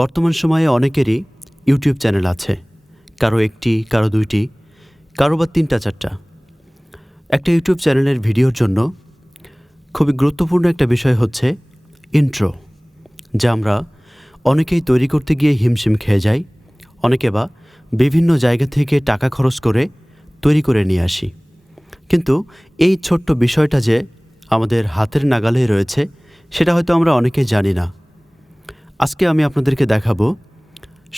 বর্তমান সময়ে অনেকেরই ইউটিউব চ্যানেল আছে, কারো একটি, কারো দুইটি, কারো বা তিনটা চারটা। একটা ইউটিউব চ্যানেলের ভিডিওর জন্য খুবই গুরুত্বপূর্ণ একটা বিষয় হচ্ছে ইন্ট্রো, যা আমরা অনেকেই তৈরি করতে গিয়ে হিমশিম খেয়ে যাই, অনেকে বা বিভিন্ন জায়গা থেকে টাকা খরচ করে তৈরি করে নিয়ে আসি। কিন্তু এই ছোট্ট বিষয়টা যে আমাদের হাতের নাগালে রয়েছে, সেটা হয়তো আমরা অনেকেই জানি না। আজকে আমি আপনাদেরকে দেখাবো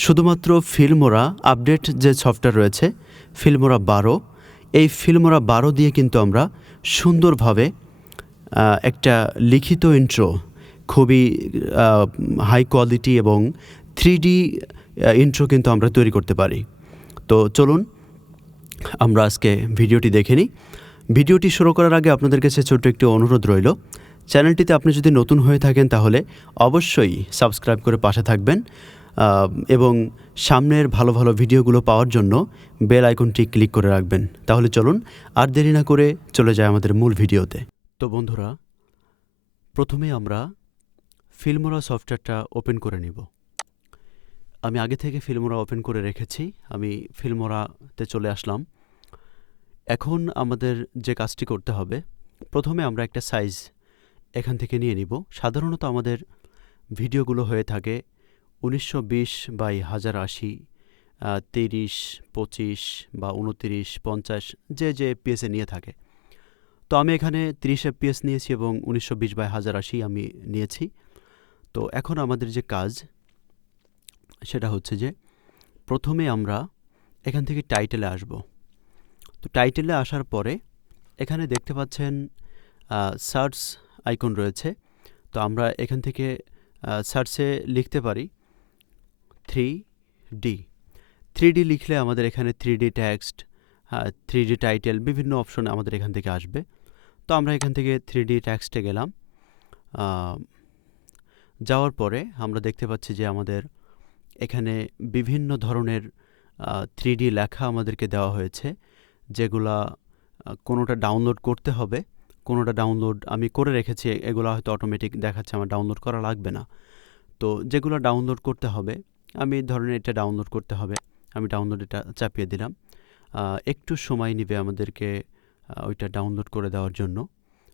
শুধুমাত্র ফিল্মোরা আপডেট যে সফটওয়্যার রয়েছে ফিল্মোরা 12, এই ফিল্মোরা 12 দিয়ে কিন্তু আমরা সুন্দরভাবে একটা লিখিত ইন্ট্রো, খুবই হাই কোয়ালিটি এবং 3D ইন্ট্রো কিন্তু আমরা তৈরি করতে পারি। তো চলুন আমরা আজকে ভিডিওটি দেখে নিই। ভিডিওটি শুরু করার আগে আপনাদের কাছে ছোট্ট একটি অনুরোধ রইল, চ্যানেলটিতে আপনি যদি নতুন হয়ে থাকেন তাহলে অবশ্যই সাবস্ক্রাইব করে পাশে থাকবেন এবং সামনের ভালো ভালো ভিডিওগুলো পাওয়ার জন্য বেল আইকনটি ক্লিক করে রাখবেন। তাহলে চলুন আর দেরি না করে চলে যায় আমাদের মূল ভিডিওতে। তো বন্ধুরা, প্রথমে আমরা ফিল্মোরা সফটওয়্যারটা ওপেন করে নিব। আমি আগে থেকে ফিল্মোরা ওপেন করে রেখেছি। আমি ফিল্মোরাতে চলে আসলাম। এখন আমাদের যে কাজটি করতে হবে, প্রথমে আমরা একটা সাইজ এখান থেকে নিয়ে নিব। সাধারণত আমাদের ভিডিওগুলো হয়ে থাকে 1920x1080, 30, 25 বা 29, 50 যে এফপিএসে নিয়ে থাকে। তো আমি এখানে 30 এফপিএস নিয়েছি এবং 1920x1080 আমি নিয়েছি। তো এখন আমাদের যে কাজ সেটা হচ্ছে যে প্রথমে আমরা এখান থেকে টাইটেলে আসব। তো টাইটেলে আসার পরে এখানে দেখতে পাচ্ছেন সার্চ আইকন রয়েছে। তো আমরা এখান থেকে সার্চে লিখতে পারি 3D লিখলে আমাদের এখানে 3D টেক্সট, 3D টাইটেল, বিভিন্ন অপশন আমাদের এখান থেকে আসবে। তো আমরা এখান থেকে 3D টেক্সটে গেলাম। যাওয়ার পরে আমরা দেখতে পাচ্ছি যে আমাদের এখানে বিভিন্ন ধরনের 3D লেখা আমাদেরকে দেওয়া হয়েছে, যেগুলা কোনোটা ডাউনলোড করতে হবে, কোনোটা ডাউনলোড আমি করে রেখেছি। এগুলো হয়তো অটোমেটিক দেখাচ্ছে, আমার ডাউনলোড করা লাগবে না। তো যেগুলো ডাউনলোড করতে হবে, আমি ধরেন এটা ডাউনলোড করতে হবে, আমি ডাউনলোড এটা চাপিয়ে দিলাম। একটু সময় নেবে আমাদেরকে ওইটা ডাউনলোড করে দেওয়ার জন্য।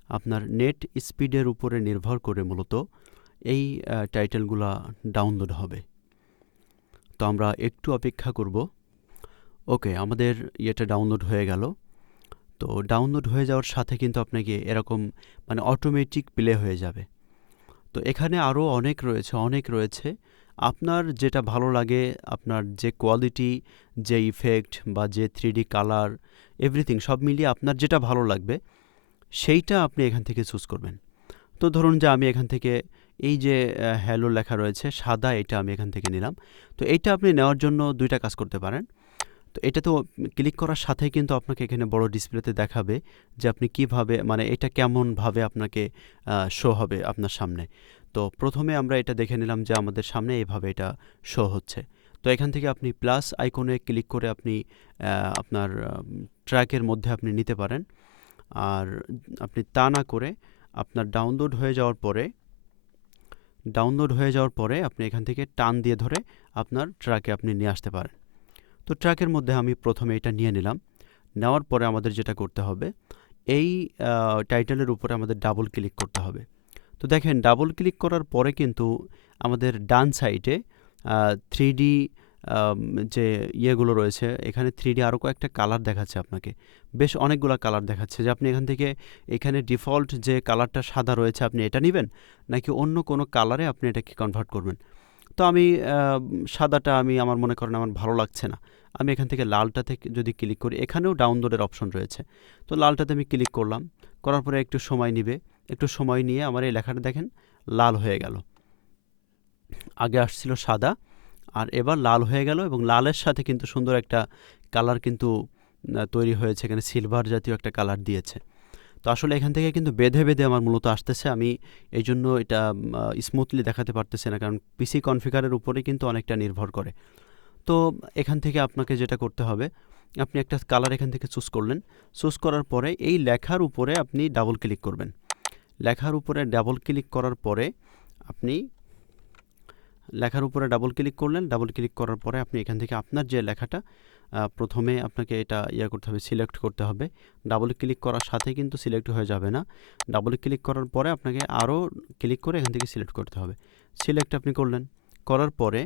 আপনার নেট স্পিডের উপরে নির্ভর করে মূলত এই টাইটেলগুলা ডাউনলোড হবে। তো আমরা একটু অপেক্ষা করব। ওকে, আমাদের ইয়েটা ডাউনলোড হয়ে গেল। তো ডাউনলোড হয়ে যাওয়ার সাথে কিন্তু আপনাকে এরকম মানে অটোমেটিক প্লে হয়ে যাবে। তো এখানে আরও অনেক রয়েছে। আপনার যেটা ভালো লাগে, আপনার যে কোয়ালিটি, যে ইফেক্ট বা যে 3D কালার, এভরিথিং সব মিলিয়ে আপনার যেটা ভালো লাগবে সেইটা আপনি এখান থেকে চুজ করবেন। তো ধরুন যে আমি এখান থেকে এই যে হ্যালো লেখা রয়েছে সাদা, এটা আমি এখান থেকে নিলাম। তো এইটা আপনি নেওয়ার জন্য দুইটা কাজ করতে পারেন। তো এটা তো ক্লিক করার সাথে কিন্তু আপনাকে এখানে বড় ডিসপ্লেতে দেখাবে যে আপনি কিভাবে, মানে এটা কেমনভাবে আপনাকে শো হবে আপনার সামনে। তো প্রথমে আমরা এটা দেখে নিলাম যে আমাদের সামনে এইভাবে এটা শো হচ্ছে। তো এখান থেকে আপনি প্লাস আইকনে ক্লিক করে আপনি আপনার ট্র্যাকের মধ্যে আপনি নিতে পারেন। আর আপনি তা না করে আপনার ডাউনলোড হয়ে যাওয়ার পরে আপনি এখান থেকে টান দিয়ে ধরে আপনার ট্র্যাকে আপনি নিয়ে আসতে পারেন। তো ট্র্যাকের মধ্যে আমি প্রথমে এটা নিয়ে নিলাম। নেওয়ার পরে আমাদের যেটা করতে হবে, এই টাইটেলের উপরে আমাদের ডাবল ক্লিক করতে হবে। তো দেখেন, ডাবল ক্লিক করার পরে কিন্তু আমাদের ডান সাইডে 3D যে ইয়েগুলো রয়েছে, এখানে 3D আরও কয়েকটা কালার দেখাচ্ছে আপনাকে। বেশ অনেকগুলো কালার দেখাচ্ছে যে আপনি এখান থেকে এখানে ডিফল্ট যে কালারটা সাদা রয়েছে আপনি এটা নেবেন, নাকি অন্য কোনো কালারে আপনি এটাকে কনভার্ট করবেন। তো আমি সাদাটা আমার মনে করেন আমার ভালো লাগছে না। আমি এখান থেকে লালটাতে যদি ক্লিক করি, এখানেও ডাউনলোডের অপশন রয়েছে। তো লালটাতে আমি ক্লিক করলাম, করার পরে একটু সময় নিবে। একটু সময় নিয়ে আমার এই লেখাটা দেখেন লাল হয়ে গেল। আগে আসছিল সাদা, আর এবার লাল হয়ে গেল এবং লালের সাথে কিন্তু সুন্দর একটা কালার কিন্তু তৈরি হয়েছে। এখানে সিলভার জাতীয় একটা কালার দিয়েছে। তো আসলে এখান থেকে কিন্তু বেঁধে আমার মূলত আসতেছে। আমি এই জন্য এটা স্মুথলি দেখাতে পারতেছি না, কারণ পিসি কনফিগারের উপরে কিন্তু অনেকটা নির্ভর করে। তো এখান থেকে আপনাকে যেটা করতে হবে, আপনি একটা কালার এখান থেকে চুজ করলেন। চুজ করার পরে এই লেখার উপরে আপনি ডাবল ক্লিক করবেন। লেখার উপরে ডাবল ক্লিক করার পরে আপনি লেখার উপরে ডাবল ক্লিক করলেন। ডাবল ক্লিক করার পরে আপনি এখান থেকে আপনার যে লেখাটা প্রথমে আপনাকে এটা করতে হবে, সিলেক্ট করতে হবে। ডাবল ক্লিক করার সাথে কিন্তু সিলেক্ট হয়ে যাবে না। ডাবল ক্লিক করার পরে আপনাকে আরও ক্লিক করে এখান থেকে সিলেক্ট করতে হবে। সিলেক্ট আপনি করলেন, করার পরে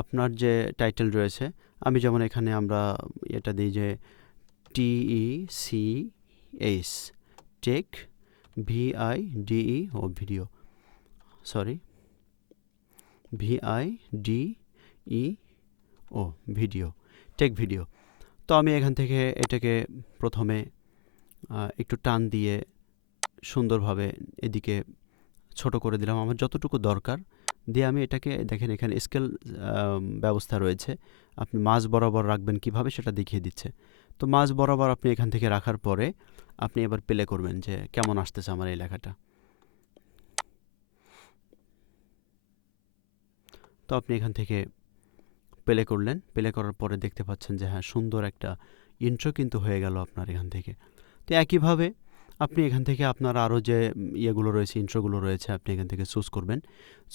আপনার যে টাইটেল রয়েছে, আমি যেমন এখানে আমরা এটা দিই যে TECH, টেক, VIDE ও video, sorry VIDEO, video, take video. তো আমি এখান থেকে এটাকে প্রথমে একটু টান দিয়ে সুন্দরভাবে এদিকে ছোট করে দিলাম আমার যতটুকু দরকার, দিয়ে আমি এটাকে দেখেন এখানে স্কেল ব্যবস্থা রয়েছে, আপনি মাঝ বরাবর রাখবেন কিভাবে সেটা দেখিয়ে দিচ্ছে। তো মাঝ বরাবর আপনি এখান থেকে রাখার পরে আপনি এবার প্লে করবেন যে কেমন আসতেছে আমার এই লেখাটা। তো আপনি এখান থেকে প্লে করলেন, প্লে করার পরে দেখতে পাচ্ছেন যে হ্যাঁ, সুন্দর একটা ইন্ট্রো কিন্তু হয়ে গেল আপনার এখান থেকে। তো একইভাবে আপনি এখান থেকে আপনার আরও যে ইয়েগুলো রয়েছে, ইন্ট্রোগুলো রয়েছে, আপনি এখান থেকে চুজ করবেন।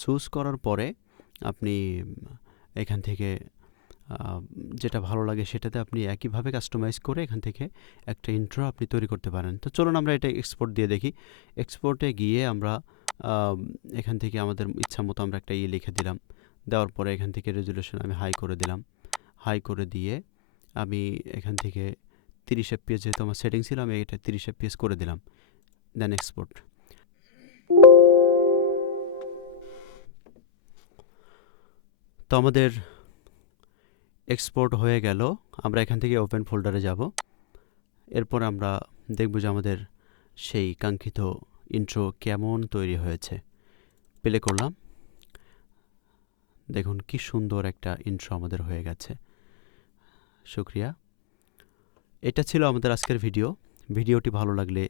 চুজ করার পরে আপনি এখান থেকে যেটা ভালো লাগে সেটাতে আপনি একইভাবে কাস্টমাইজ করে এখান থেকে একটা ইন্ট্রো আপনি তৈরি করতে পারেন। তো চলুন আমরা এটা এক্সপোর্ট দিয়ে দেখি। এক্সপোর্টে গিয়ে আমরা এখান থেকে আমাদের ইচ্ছা মতো আমরা একটা লিখে দিলাম। দেওয়ার পরে এখান থেকে রেজুলেশন আমি হাই করে দিলাম। হাই করে দিয়ে আমি এখান থেকে 30 FPS যেহেতু আমার সেটিং ছিল, আমি এটা 30 FPS করে দিলাম। দেন এক্সপোর্ট। তো আমাদের এক্সপোর্ট হয়ে গেল। আমরা এখান থেকে ওপেন ফোল্ডারে যাব। এরপর আমরা দেখব যে আমাদের সেই কাঙ্ক্ষিত ইন্ট্রো কেমন তৈরি হয়েছে। প্লে করলাম, দেখুন কি সুন্দর একটা ইন্ট্রো আমাদের হয়ে গেছে। শুকরিয়া। এটা ছিল আমাদের আজকের ভিডিও। ভিডিওটি ভালো লাগলে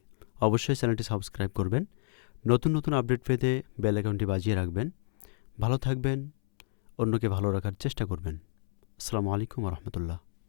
অবশ্যই চ্যানেলটি সাবস্ক্রাইব করবেন। নতুন নতুন আপডেট পেতে বেল আইকনটি বাজিয়ে রাখবেন। ভালো থাকবেন, অন্যকে ভালো রাখার চেষ্টা করবেন। আসসালামু আলাইকুম ওয়া রাহমাতুল্লাহ।